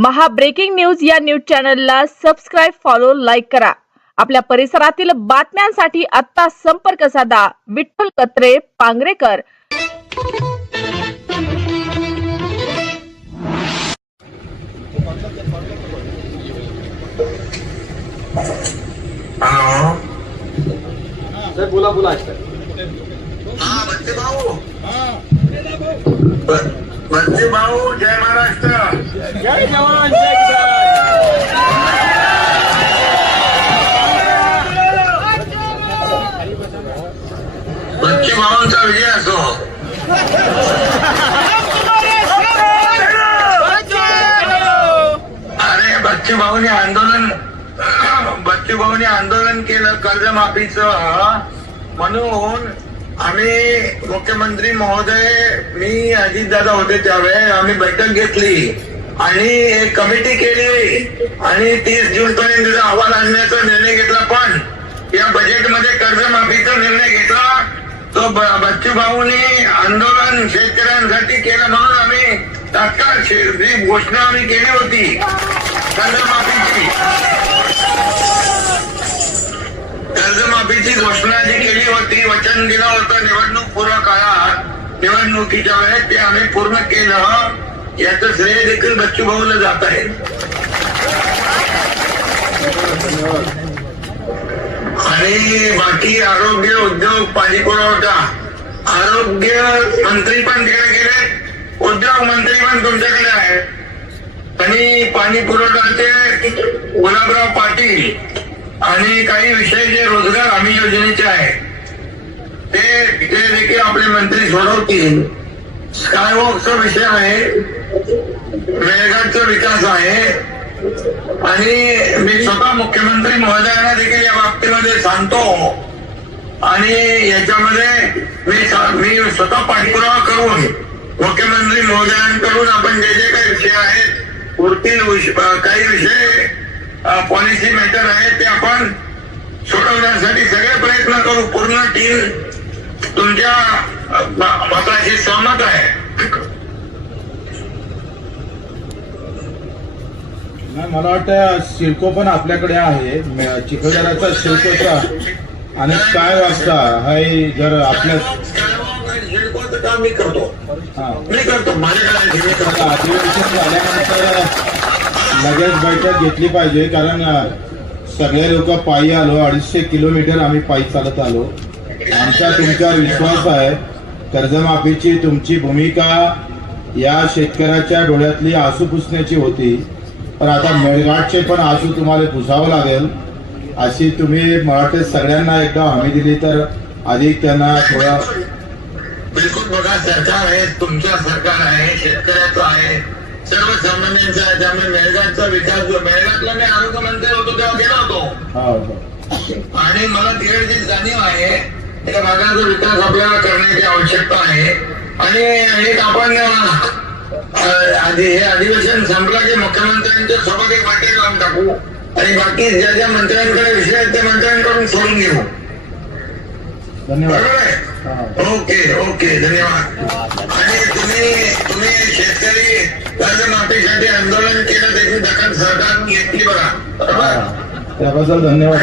महा breaking news या news चॅनलला subscribe, follow, like करा। आपल्या परिसरातील बातम्यांसाठी आता संपर्क साधा विठ्ठल कत्रे पांगरेकर। सर बोला बोला बच्चे भाऊ जय महाराष्ट्र। जय जवान जय किसान। बच्चे भाऊंचा विजय असो। अरे बच्चे भाऊने आंदोलन केलं कर्जमाफीचं, म्हणून आम्ही मुख्यमंत्री महोदय, मी अजितदादा होते त्यावेळेस आम्ही बैठक घेतली आणि एक कमिटी केली आणि 30 जून पर्यंत अहवाल आणण्याचा निर्णय घेतला। पण या बजेटमध्ये कर्जमाफीचा निर्णय घेतला तो बच्चू भाऊनी आंदोलन शेतकऱ्यांसाठी केलं, म्हणून आम्ही तात्काळ जी घोषणा आम्ही केली होती कर्जमाफीची घोषणा जी केली होती, वचन दिलं होतं निवडणूक पूर्व काळात, निवडणुकीच्या वेळेस ते आम्ही पूर्ण केलं। याचं श्रेय देखील बच्चू भाऊला जात आहे। आणि बाकी आरोग्य, उद्योग, पाणी पुरवठा, आरोग्य मंत्री पण तिकडे गेले, उद्योग मंत्री पण तुमच्याकडे आहे आणि पाणी पुरवठाचे गुलाबराव पाटील आणि काही विषय जे रोजगार हमी योजनेचे आहे ते देखील आपले मंत्री सोडवतील। स्कायवॉकचा विषय आहे, मेळघाटचा विकास आहे आणि मी स्वतः मुख्यमंत्री महोदयांना देखील या बाबतीमध्ये सांगतो आणि याच्यामध्ये मी स्वतः पाठपुरावा करून मुख्यमंत्री महोदयांकडून आपण जे जे काही विषय आहेत पुढील काही विषय पॉलिसी मॅटर आहे ते आपण सोडवण्यासाठी सगळे प्रयत्न करू। पूर्ण टीम तुमच्या मताशी सहमत आहे। मला वाटतं सिडको पण आपल्याकडे आहे, चिखलदराचा सिडकोचा आणि काय वाजता हाय जर आपल्या सिडकोचं काम मी करतो माझ्याकडे अधिवेशन झाल्यानंतर लगेच बैठक घेतली पाहिजे, कारण सगळे लोक पायी आलो, 250 किलोमीटर आम्ही पायी चालत आलो। आमचा तुमच्यावर विश्वास आहे, कर्जमाफीची तुमची भूमिका या शेतकऱ्याच्या डोळ्यातली आसू पुसण्याची होती, पण आता मेळघाटचे पण आसू तुम्हाला पुसावं लागेल। अशी तुम्ही मराठी सगळ्यांना एकदा हमी दिली तर अधिक त्यांना थोडा बिलकुल। बघा, सरकार आहे, तुमचं सरकार आहे, शेतकऱ्याचं आहे, सर्वसामान्यांचा आहे, त्यामुळे मेळघाटचा विकास जो मेळघाटला मी आरोग्य मंत्री होतो तेव्हा गेला होतो आणि मला तिकडची जाणीव आहे त्या भागाचा विकास आपल्याला करण्याची आवश्यकता आहे। आणि एक आपण आधी हे अधिवेशन संपलं की मुख्यमंत्र्यांच्या सोबत एक बैठक लावून टाकू आणि बाकी ज्या ज्या मंत्र्यांकडे विषय आहेत त्या मंत्र्यांकडून सोडून घेऊ। धन्यवाद। ओके धन्यवाद। आणि तुम्ही शेतकरी कर्जमाफीसाठी आंदोलन केलं, त्याची दखल सरकारने घेतली बघा, बरोबर? त्याबद्दल धन्यवाद।